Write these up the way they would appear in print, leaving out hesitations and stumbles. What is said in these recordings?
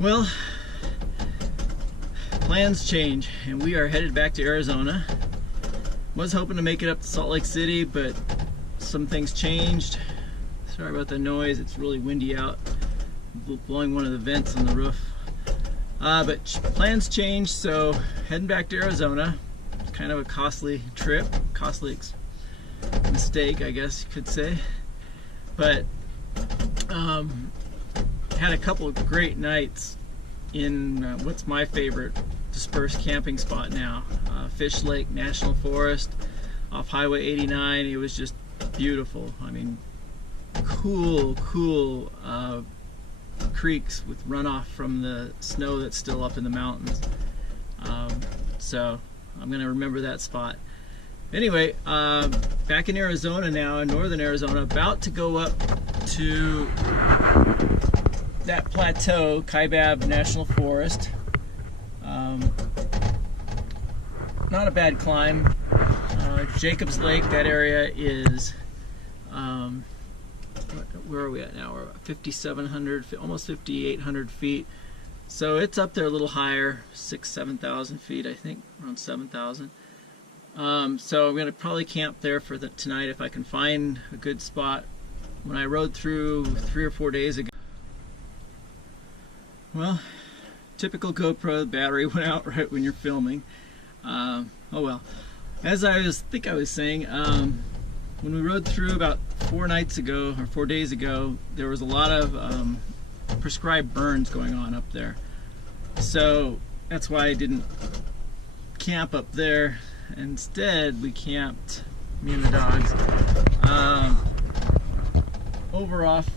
Well, plans change and we are headed back to Arizona. Was hoping to make it up to Salt Lake City, but some things changed. Sorry about the noise, it's really windy out, blowing one of the vents on the roof. But plans changed, so heading back to Arizona. It's kind of a costly trip, costly mistake, I guess you could say. But had a couple of great nights in what's my favorite dispersed camping spot now, Fish Lake National Forest off Highway 89. It was just beautiful. I mean, cool creeks with runoff from the snow that's still up in the mountains. So I'm gonna remember that spot. Anyway, back in Arizona now, in northern Arizona, about to go up to that plateau, Kaibab National Forest. Not a bad climb. Jacobs Lake, that area is, where are we at now? We're at 5,700, almost 5,800 feet. So it's up there a little higher, 7,000 feet, I think, around 7,000. So I'm gonna probably camp there for tonight if I can find a good spot. When I rode through 3 or 4 days ago, well, typical GoPro, the battery went out right when you're filming. Oh well. As I was saying, when we rode through about 4 nights ago or 4 days ago, there was a lot of prescribed burns going on up there. So that's why I didn't camp up there. Instead, we camped, me and the dogs, over off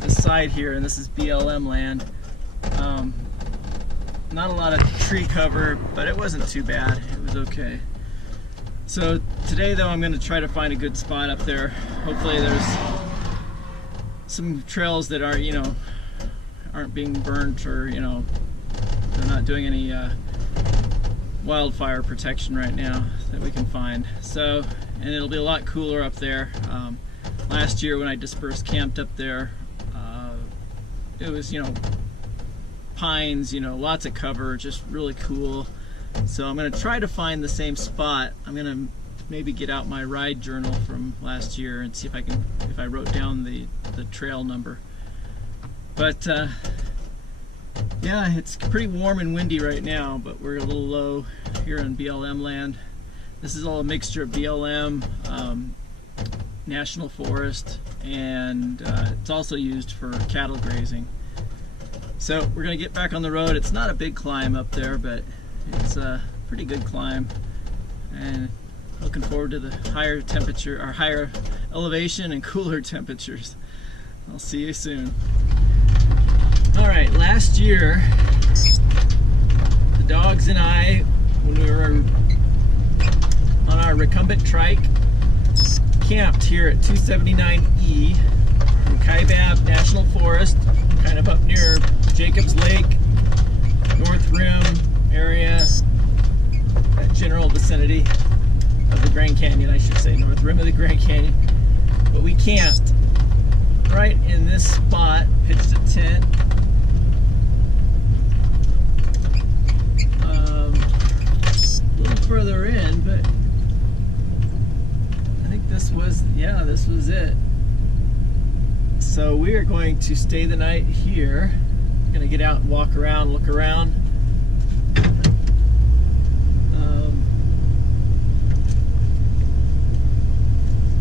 the side here, and this is BLM land. Not a lot of tree cover, but it wasn't too bad. It was okay. So today, though, I'm going to try to find a good spot up there. Hopefully there's some trails that are, aren't being burnt, or, they're not doing any wildfire protection right now that we can find. So, and it'll be a lot cooler up there. Last year when I dispersed camped up there, it was, pines, lots of cover, just really cool. So I'm going to try to find the same spot. I'm going to maybe get out my ride journal from last year and see if I wrote down the trail number. But yeah, it's pretty warm and windy right now, but we're a little low here in BLM land. This is all a mixture of BLM, National Forest, and it's also used for cattle grazing. So we're going to get back on the road. It's not a big climb up there, but it's a pretty good climb, and looking forward to the higher temperature, or higher elevation and cooler temperatures. I'll see you soon. All right, last year, the dogs and I, when we were on our recumbent trike, camped here at 279E in Kaibab National Forest, kind of up near Jacobs Lake, North Rim area, that general vicinity of the Grand Canyon, I should say, North Rim of the Grand Canyon. But we camped right in this spot, pitched a tent. A little further in, but I think this was it. So we are going to stay the night here. We're going to get out and walk around, look around.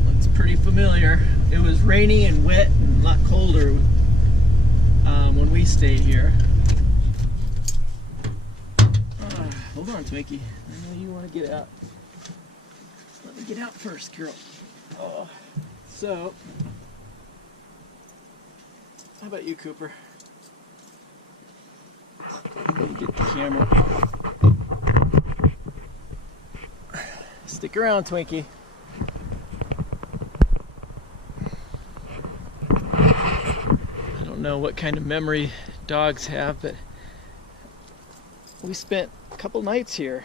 Looks pretty familiar. It was rainy and wet and a lot colder when we stayed here. Hold on, Twinkie. I know you want to get out. Let me get out first, girl. Oh, so, how about you, Cooper? Let me get the camera. Stick around, Twinkie. I don't know what kind of memory dogs have, but we spent a couple nights here.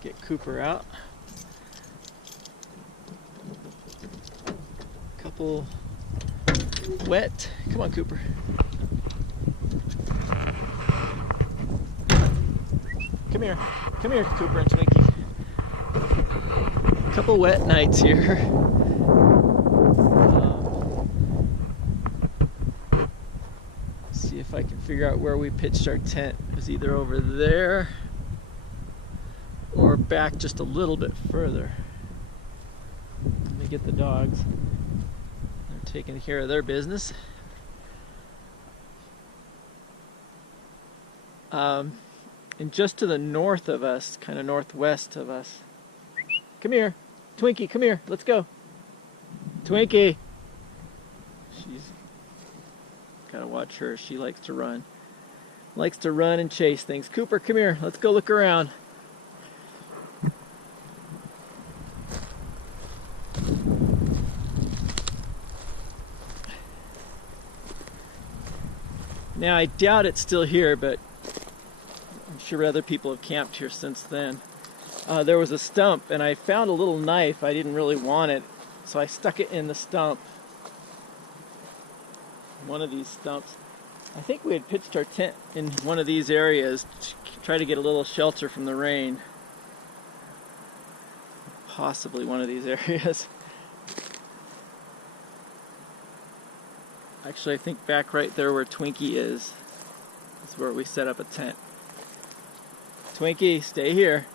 Get Cooper out. Couple wet. Come on, Cooper. Come here. Come here, Cooper and Twinkie. A couple wet nights here. See if I can figure out where we pitched our tent. It was either over there or back just a little bit further. Let me get the dogs. They're taking care of their business. And just to the north of us, kind of northwest of us. Come here, Twinkie, come here, let's go. Twinkie. She's gotta watch her, she likes to run. Likes to run and chase things. Cooper, come here, let's go look around. Now I doubt it's still here, but I'm sure other people have camped here since then. There was a stump and I found a little knife. I didn't really want it, so I stuck it in the stump. One of these stumps. I think we had pitched our tent in one of these areas to try to get a little shelter from the rain. Possibly one of these areas. Actually, I think back right there where Twinkie is where we set up a tent. Twinkie, stay here.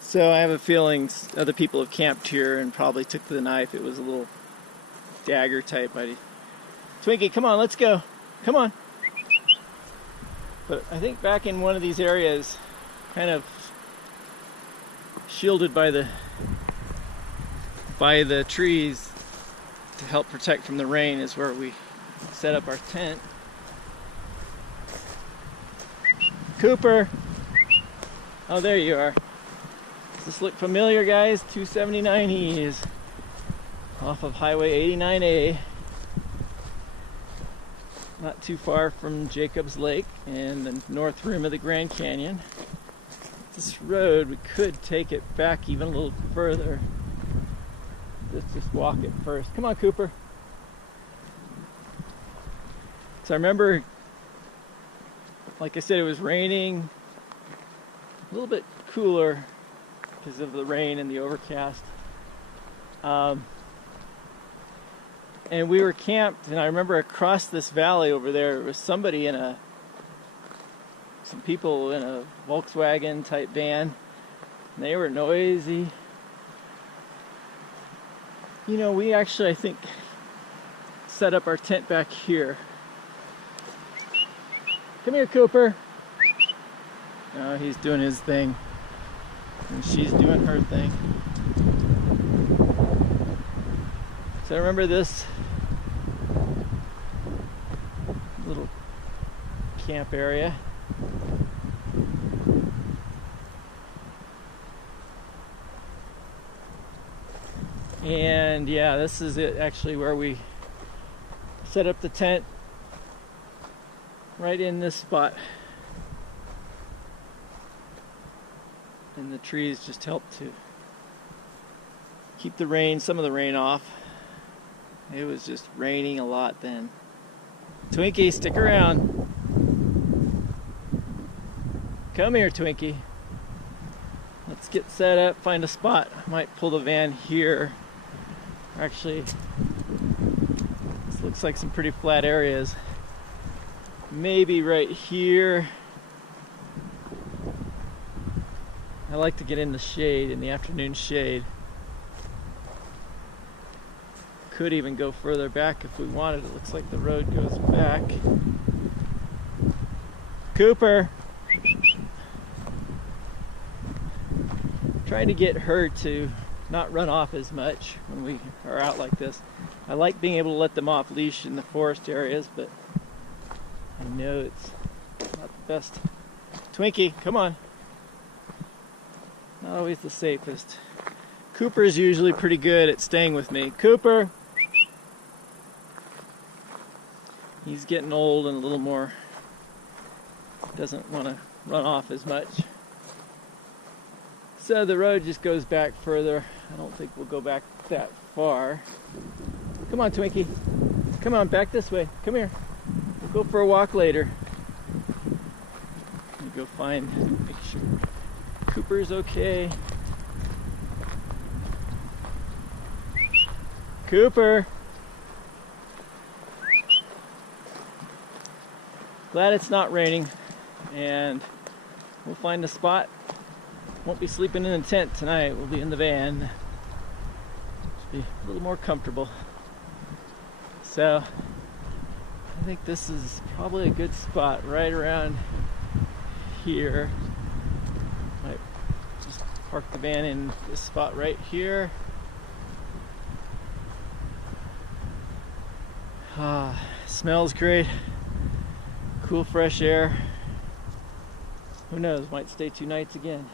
So I have a feeling other people have camped here and probably took the knife. It was a little dagger type. Twinkie, come on, let's go. Come on. But I think back in one of these areas, kind of shielded by the trees to help protect from the rain, is where we set up our tent. Cooper. Oh, there you are. Does this look familiar, guys? 279 E's off of Highway 89A. Not too far from Jacobs Lake and the north rim of the Grand Canyon. This road, we could take it back even a little further. Let's just walk it first. Come on, Cooper. So I remember, like I said, it was raining, a little bit cooler because of the rain and the overcast. And we were camped, and I remember across this valley over there was somebody some people in a Volkswagen type van, and they were noisy. You know, we actually, I think, set up our tent back here. Come here, Cooper. Oh, he's doing his thing, and she's doing her thing. So I remember this little camp area. And yeah, this is it actually where we set up the tent, right in this spot. And the trees just help to keep the rain, some of the rain off. It was just raining a lot then. Twinkie, stick around. Come here, Twinkie. Let's get set up, find a spot. I might pull the van here. Actually, this looks like some pretty flat areas. Maybe right here. I like to get in the shade, in the afternoon shade. Could even go further back if we wanted. It looks like the road goes back. Cooper! Trying to get her to not run off as much when we are out like this. I like being able to let them off leash in the forest areas, but I know it's not the best. Twinkie, come on. Not always the safest. Cooper's usually pretty good at staying with me. Cooper! He's getting old and a little more, doesn't want to run off as much. So the road just goes back further. I don't think we'll go back that far. Come on, Twinkie. Come on, back this way. Come here. We'll go for a walk later. go make sure Cooper's okay. Cooper! Glad it's not raining, and we'll find a spot. Won't be sleeping in a tent tonight, we'll be in the van. Just be a little more comfortable. So, I think this is probably a good spot right around here. Might just park the van in this spot right here. Smells great. Cool fresh air. Who knows, might stay 2 nights again.